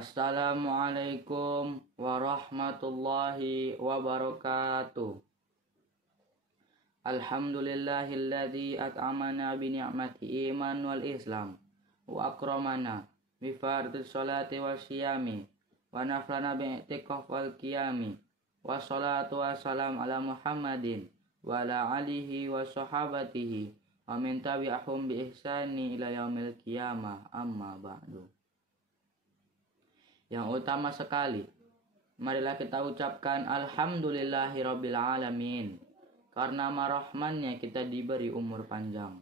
Assalamualaikum warahmatullahi wabarakatuh. Alhamdulillahilladzi at'amana bi ni'mati iman wal islam wa akramana bi fardhi sholati was siyami wa naflana bi i'tikaf wal qiyami wa sholatu wassalam ala Muhammadin wa ala alihi wa sahabatihi wa min tabi'ahum bi ihsani ila yaumil qiyamah, amma ba'du. Yang utama sekali, marilah kita ucapkan alhamdulillahirabbil alamin. Karena marahmannya kita diberi umur panjang,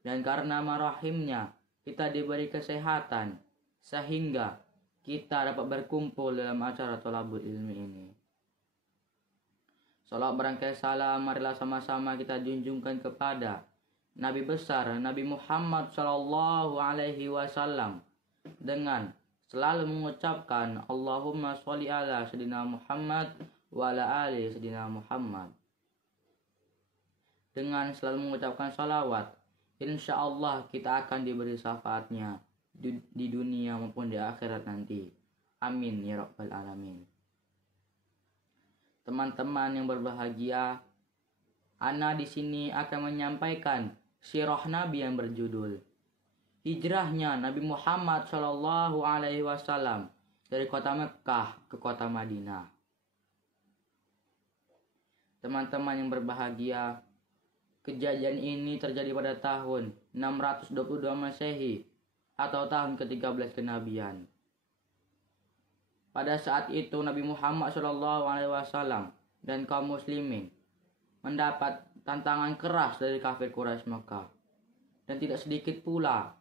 dan karena marahimnya kita diberi kesehatan, sehingga kita dapat berkumpul dalam acara thalabul ilmi ini. Salawat berangkai salam marilah sama-sama kita junjungkan kepada Nabi besar Nabi Muhammad sallallahu alaihi wasallam dengan selalu mengucapkan Allahumma sholli ala sayyidina Muhammad wa ala ali sayyidina Muhammad. Dengan selalu mengucapkan salawat, insya Allah kita akan diberi syafaatnya di dunia maupun di akhirat nanti. Amin ya rabbal alamin. Teman-teman yang berbahagia, Ana di sini akan menyampaikan sirah Nabi yang berjudul hijrahnya Nabi Muhammad Shallallahu Alaihi Wasallam dari kota Mekah ke kota Madinah. Teman-teman yang berbahagia, kejadian ini terjadi pada tahun 622 Masehi atau tahun ke-13 kenabian. Pada saat itu Nabi Muhammad Shallallahu Alaihi Wasallam dan kaum muslimin mendapat tantangan keras dari kafir Quraisy Mekah, dan tidak sedikit pula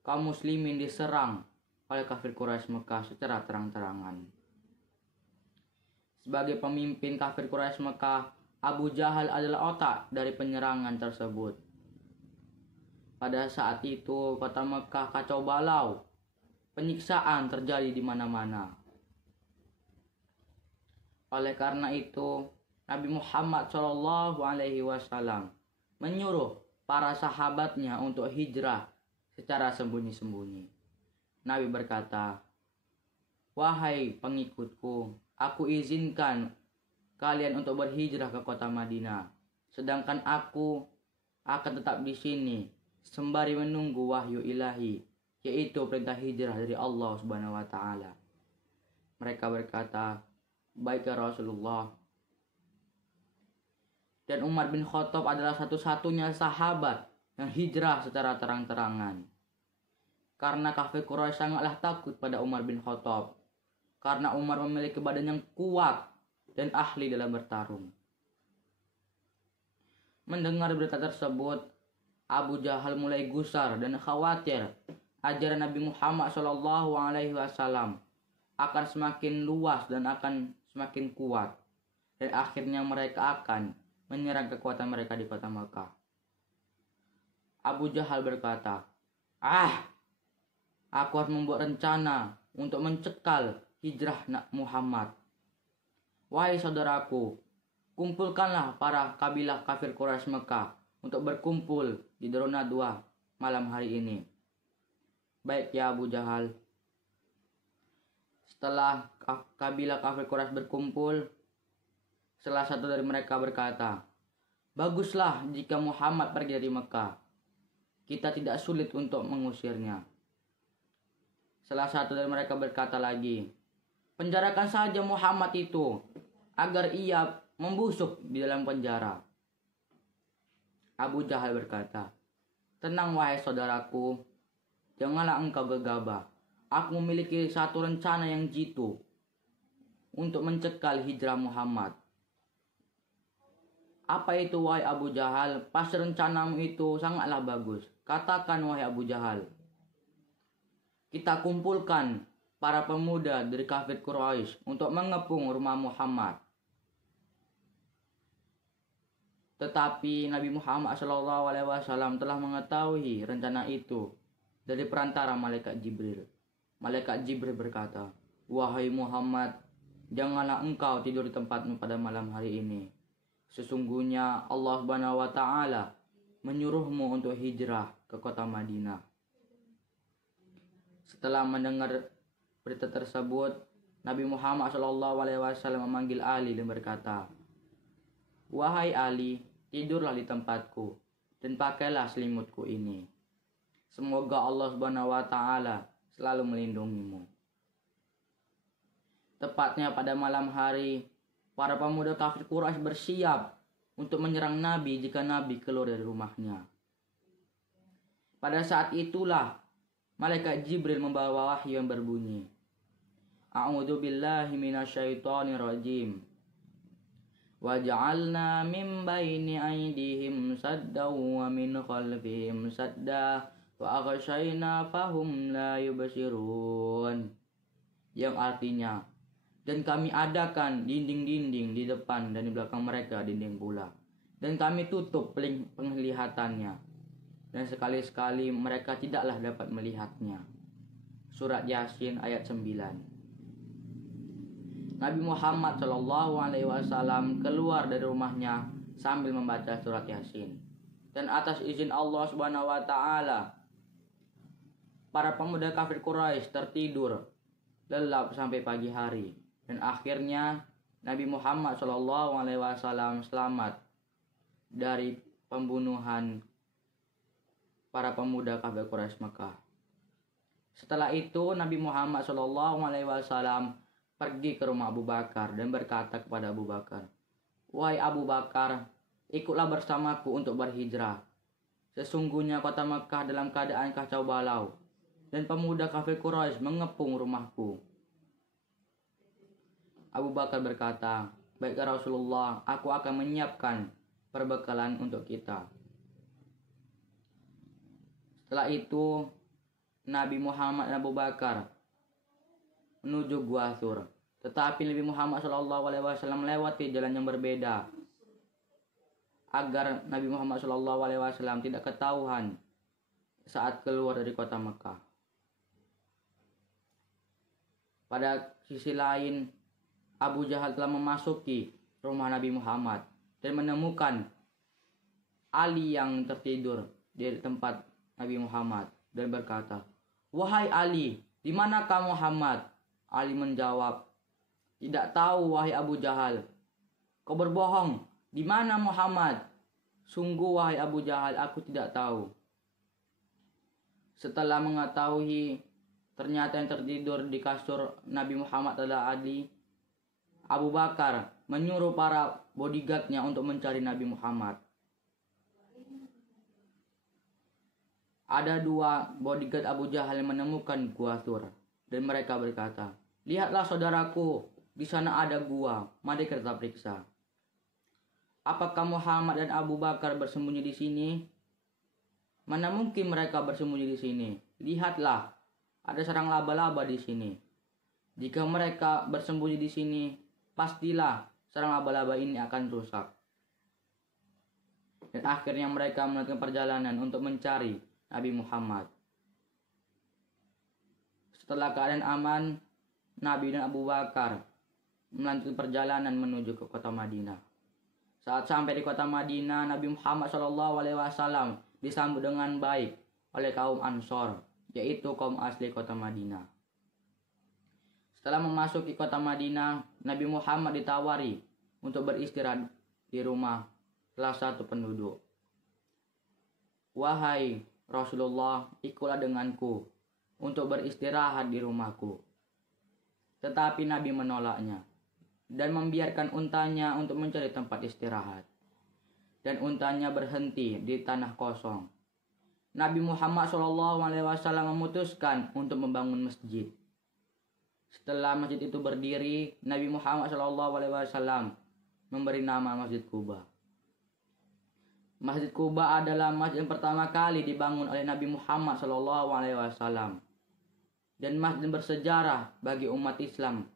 kaum muslimin diserang oleh kafir Quraisy Mekah secara terang-terangan. Sebagai pemimpin kafir Quraisy Mekah, Abu Jahal adalah otak dari penyerangan tersebut. Pada saat itu kota Mekah kacau balau, penyiksaan terjadi di mana-mana. Oleh karena itu, Nabi Muhammad Shallallahu Alaihi Wasallam menyuruh para sahabatnya untuk hijrah secara sembunyi-sembunyi. Nabi berkata, "Wahai pengikutku, aku izinkan kalian untuk berhijrah ke kota Madinah, sedangkan aku akan tetap di sini sembari menunggu wahyu ilahi, yaitu perintah hijrah dari Allah Subhanahu wa taala." Mereka berkata, "Baik ya Rasulullah." Dan Umar bin Khattab adalah satu-satunya sahabat yang hijrah secara terang-terangan. Karena kafir Quraisy sangatlah takut pada Umar bin Khattab, karena Umar memiliki badan yang kuat dan ahli dalam bertarung. Mendengar berita tersebut, Abu Jahal mulai gusar dan khawatir ajaran Nabi Muhammad SAW akan semakin luas dan akan semakin kuat, dan akhirnya mereka akan menyerang kekuatan mereka di kota Makkah. Abu Jahal berkata, aku harus membuat rencana untuk mencekal hijrah Muhammad. Wahai saudaraku, kumpulkanlah para kabilah kafir Quraisy Mekah untuk berkumpul di Darun Nadwa malam hari ini. Baik ya Abu Jahal. Setelah kabilah kafir Quraisy berkumpul, salah satu dari mereka berkata, "Baguslah jika Muhammad pergi dari Mekah. Kita tidak sulit untuk mengusirnya." Salah satu dari mereka berkata lagi, "Penjarakan saja Muhammad itu agar ia membusuk di dalam penjara." Abu Jahal berkata, "Tenang wahai saudaraku, janganlah engkau gegabah. Aku memiliki satu rencana yang jitu untuk mencekal hijrah Muhammad." "Apa itu wahai Abu Jahal? Pasti rencanamu itu sangatlah bagus. Katakan wahai Abu Jahal." "Kita kumpulkan para pemuda dari kafir Quraisy untuk mengepung rumah Muhammad." Tetapi Nabi Muhammad SAW telah mengetahui rencana itu dari perantara malaikat Jibril. Malaikat Jibril berkata, "Wahai Muhammad, janganlah engkau tidur di tempatmu pada malam hari ini. Sesungguhnya Allah Subhanahu wa taala menyuruhmu untuk hijrah ke kota Madinah." Setelah mendengar berita tersebut, Nabi Muhammad SAW memanggil Ali dan berkata, "Wahai Ali, tidurlah di tempatku dan pakailah selimutku ini. Semoga Allah Subhanahu wa taala selalu melindungimu." Tepatnya pada malam hari, para pemuda kafir Quraisy bersiap untuk menyerang Nabi jika Nabi keluar dari rumahnya. Pada saat itulah malaikat Jibril membawa wahyu yang berbunyi, "A'udzu billahi minasyaitonir rajim. Wa ja'alna min baini aydihim saddan wa min khalfihim sadda wa aghshayna fahum la yubsirun." Yang artinya, dan kami adakan dinding-dinding di depan dan di belakang mereka dinding pula, dan kami tutup penglihatannya, dan sekali-sekali mereka tidaklah dapat melihatnya. Surat Yasin ayat 9. Nabi Muhammad SAW keluar dari rumahnya sambil membaca surat Yasin. Dan atas izin Allah Subhanahu wa taala, para pemuda kafir Quraisy tertidur lelap sampai pagi hari. Dan akhirnya Nabi Muhammad SAW selamat dari pembunuhan para pemuda kafir Quraisy Mekah. Setelah itu Nabi Muhammad SAW pergi ke rumah Abu Bakar dan berkata kepada Abu Bakar, "Wahai Abu Bakar, ikutlah bersamaku untuk berhijrah. Sesungguhnya kota Mekah dalam keadaan kacau balau, dan pemuda kafir Quraisy mengepung rumahku." Abu Bakar berkata, "Baiklah Rasulullah, aku akan menyiapkan perbekalan untuk kita." Setelah itu Nabi Muhammad dan Abu Bakar menuju Gua Thur. Tetapi Nabi Muhammad SAW melewati jalan yang berbeda agar Nabi Muhammad SAW tidak ketahuan saat keluar dari kota Mekah. Pada sisi lain, Abu Jahal telah memasuki rumah Nabi Muhammad dan menemukan Ali yang tertidur di tempat Nabi Muhammad dan berkata, "Wahai Ali, di manakah Muhammad?" Ali menjawab, "Tidak tahu wahai Abu Jahal." "Kau berbohong, di mana Muhammad?" "Sungguh wahai Abu Jahal, aku tidak tahu." Setelah mengetahui ternyata yang tertidur di kasur Nabi Muhammad adalah Ali, Abu Bakar menyuruh para bodyguardnya untuk mencari Nabi Muhammad. Ada 2 bodyguard Abu Jahal yang menemukan Gua Thur dan mereka berkata, "Lihatlah saudaraku, di sana ada gua, mari kita periksa." "Apakah Muhammad dan Abu Bakar bersembunyi di sini?" "Mana mungkin mereka bersembunyi di sini? Lihatlah, ada sarang laba-laba di sini. Jika mereka bersembunyi di sini, pastilah sarang laba-laba ini akan rusak." Dan akhirnya mereka melanjutkan perjalanan untuk mencari Nabi Muhammad. Setelah keadaan aman, Nabi dan Abu Bakar melanjutkan perjalanan menuju ke kota Madinah. Saat sampai di kota Madinah, Nabi Muhammad SAW disambut dengan baik oleh kaum Ansor, yaitu kaum asli kota Madinah. Setelah memasuki kota Madinah, Nabi Muhammad ditawari untuk beristirahat di rumah salah satu penduduk. "Wahai Rasulullah, ikutlah denganku untuk beristirahat di rumahku." Tetapi Nabi menolaknya dan membiarkan untanya untuk mencari tempat istirahat. Dan untanya berhenti di tanah kosong. Nabi Muhammad SAW memutuskan untuk membangun masjid. Setelah masjid itu berdiri, Nabi Muhammad SAW memberi nama Masjid Quba. Masjid Quba adalah masjid yang pertama kali dibangun oleh Nabi Muhammad SAW dan masjid bersejarah bagi umat Islam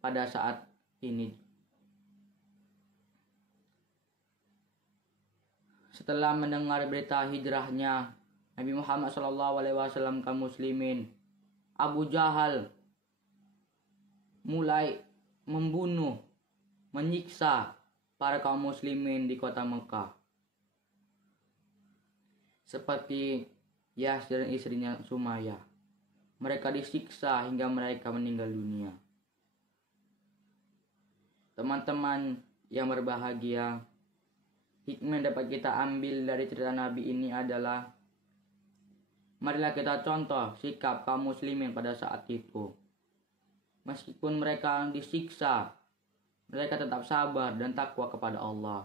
pada saat ini. Setelah mendengar berita hijrahnya Nabi Muhammad SAW kaum muslimin, Abu Jahal mulai membunuh, menyiksa para kaum muslimin di kota Mekah, seperti Yasir dan istrinya Sumayyah. mereka disiksa hingga mereka meninggal dunia. Teman-teman yang berbahagia, hikmah yang dapat kita ambil dari cerita Nabi ini adalah, marilah kita contoh sikap kaum muslimin pada saat itu. Meskipun mereka disiksa, mereka tetap sabar dan takwa kepada Allah.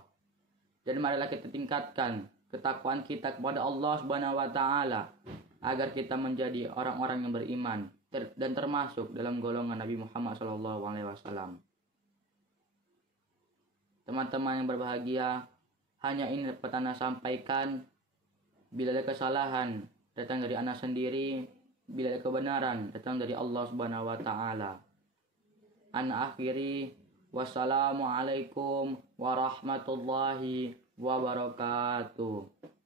Dan marilah kita tingkatkan ketakwaan kita kepada Allah Subhanahu wa taala agar kita menjadi orang-orang yang beriman dan termasuk dalam golongan Nabi Muhammad SAW. Teman-teman yang berbahagia, hanya ini dapat Ana sampaikan. Bila ada kesalahan datang dari Ana sendiri, bila ada kebenaran datang dari Allah Subhanahu wa taala. Ana akhiri, wassalamualaikum warahmatullahi wabarakatuh.